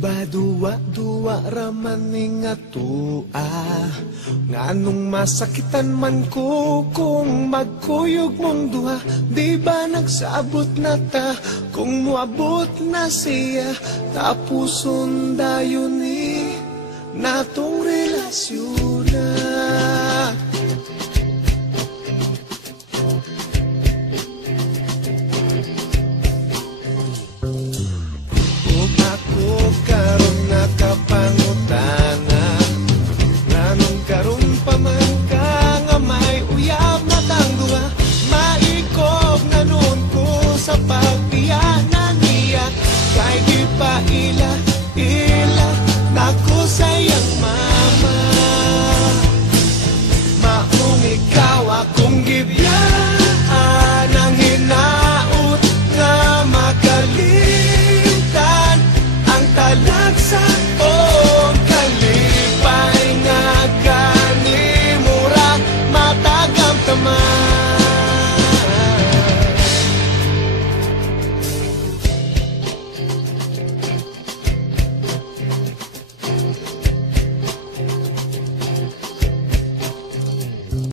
ba duwa-duwa raman nga tua? Nganong masakitan man ko kung magkuyog mong duha? Di ba nagsabot na ta kung muabot na siya? Tapuson dayon ni natong relasyon na. Karon nakapangutana, nganong karon pa man ka nga may uyab na tangduha? Maikob na noon ko sa pagpiyanan niya, kay di pa ila nako sa'yo.